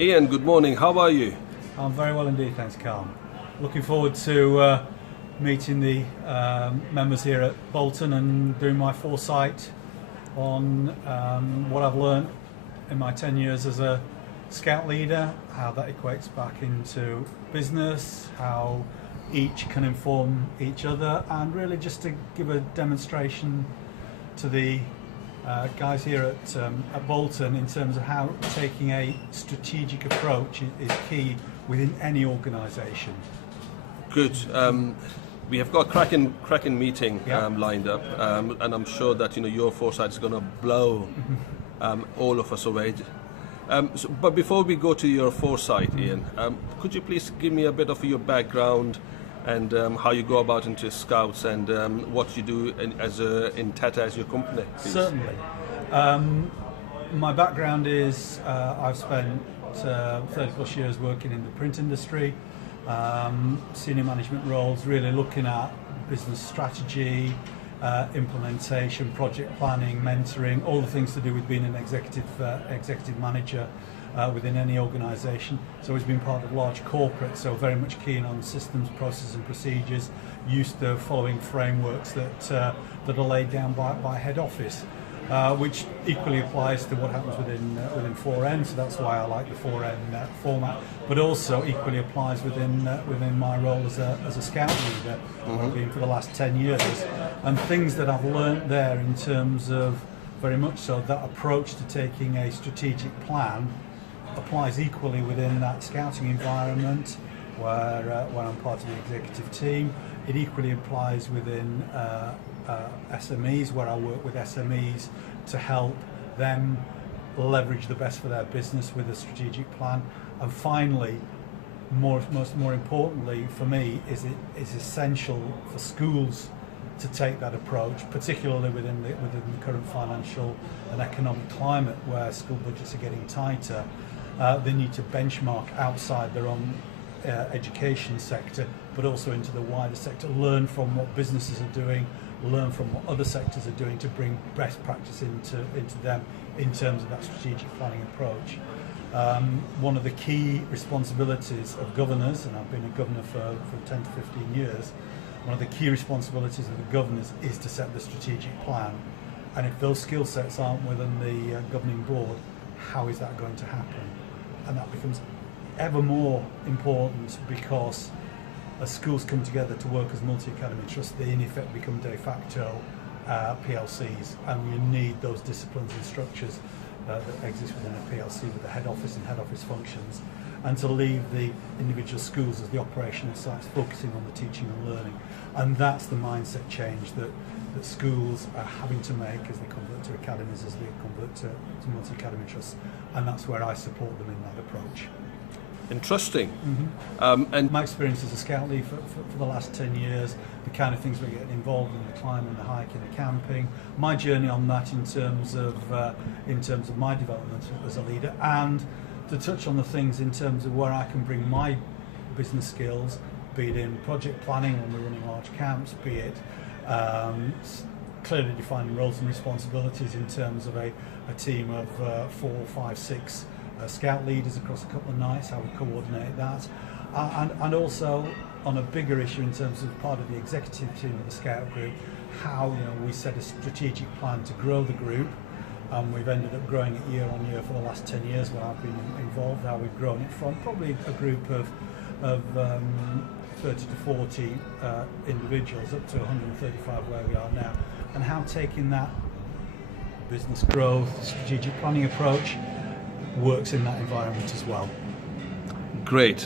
Ian, good morning. How are you? I'm very well indeed, thanks, Carl. Looking forward to meeting the members here at Bolton and doing my foresight on what I've learned in my 10 years as a scout leader, how that equates back into business, how each can inform each other, and really just to give a demonstration to the guys here at Bolton in terms of how taking a strategic approach is key within any organisation. Good. We have got a cracking meeting lined up, and I'm sure that your foresight is going to blow all of us away. But before we go to your foresight, Ian, could you please give me a bit of your background and how you go about into Scouts and what you do in Inteta as your company, please? Certainly. My background is I've spent 30 plus years working in the print industry, senior management roles, really looking at business strategy, implementation, project planning, mentoring, all the things to do with being an executive manager within any organisation. So always been part of large corporates, so very much keen on systems, processes and procedures, used to following frameworks that are laid down by head office, which equally applies to what happens within 4N, so that's why I like the 4N format, but also equally applies within my role as a scout leader, been for the last 10 years, and things that I've learnt there in terms of very much so that approach to taking a strategic plan applies equally within that scouting environment where I'm part of the executive team. It equally applies within SMEs, where I work with SMEs to help them leverage the best for their business with a strategic plan. And finally, more importantly for me, is essential for schools to take that approach, particularly within the current financial and economic climate where school budgets are getting tighter. They need to benchmark outside their own education sector, but also into the wider sector, learn from what businesses are doing, learn from what other sectors are doing to bring best practice into them in terms of that strategic planning approach. One of the key responsibilities of governors, and I've been a governor for 10 to 15 years, one of the key responsibilities of the governors is to set the strategic plan. And if those skill sets aren't within the governing board, how is that going to happen? And that becomes ever more important because as schools come together to work as multi-academy trusts, they in effect become de facto PLCs, and you need those disciplines and structures that exist within a PLC with the head office and head office functions, and to leave the individual schools as the operational sites focusing on the teaching and learning. And that's the mindset change that schools are having to make as they convert to academies, as they convert to multi-academy trusts, and that's where I support them in that approach. Interesting. And my experience as a scout leader for the last 10 years, the kind of things we're getting involved in, the climbing, the hiking, the camping, my journey on that in terms of my development as a leader, and to touch on the things in terms of where I can bring my business skills, be it in project planning when we're running large camps, be it clearly defining roles and responsibilities in terms of a team of 4, 5, 6 scout leaders across a couple of nights, how we coordinate that, and also on a bigger issue in terms of part of the executive team of the scout group, how we set a strategic plan to grow the group. We've ended up growing it year on year for the last 10 years where I've been involved, how we've grown it from probably a group of 30 to 40 individuals up to 135 where we are now, and how taking that business growth, strategic planning approach works in that environment as well. Great.